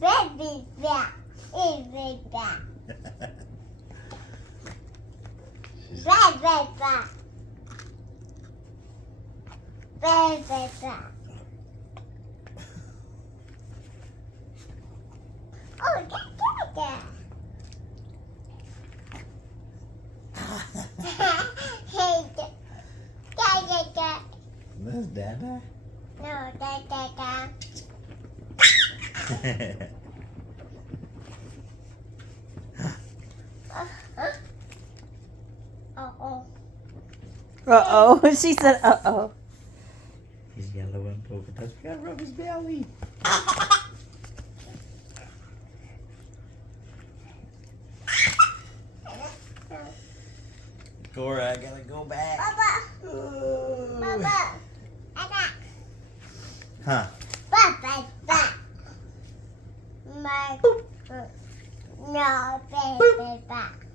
Baby back. Baby back. Baby back. Baby back. Oh, that. Hey, da. That's Dada. No, da. Oh. Uh-oh. She said, uh-oh. He's yellow and polka dots. We gotta rub his belly. Cora, I gotta go back. Papa. Ooh. Papa. Huh? Papa. My. No, baby back.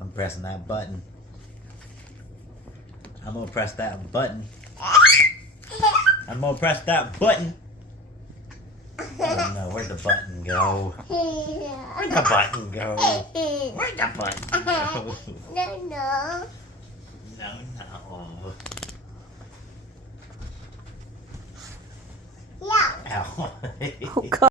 I'm pressing that button. I'm gonna press that button. I'm gonna press that button. Oh no, where'd the button go? Where'd the button go? Where'd the button go? No. No. Yeah. Ow. Oh, God.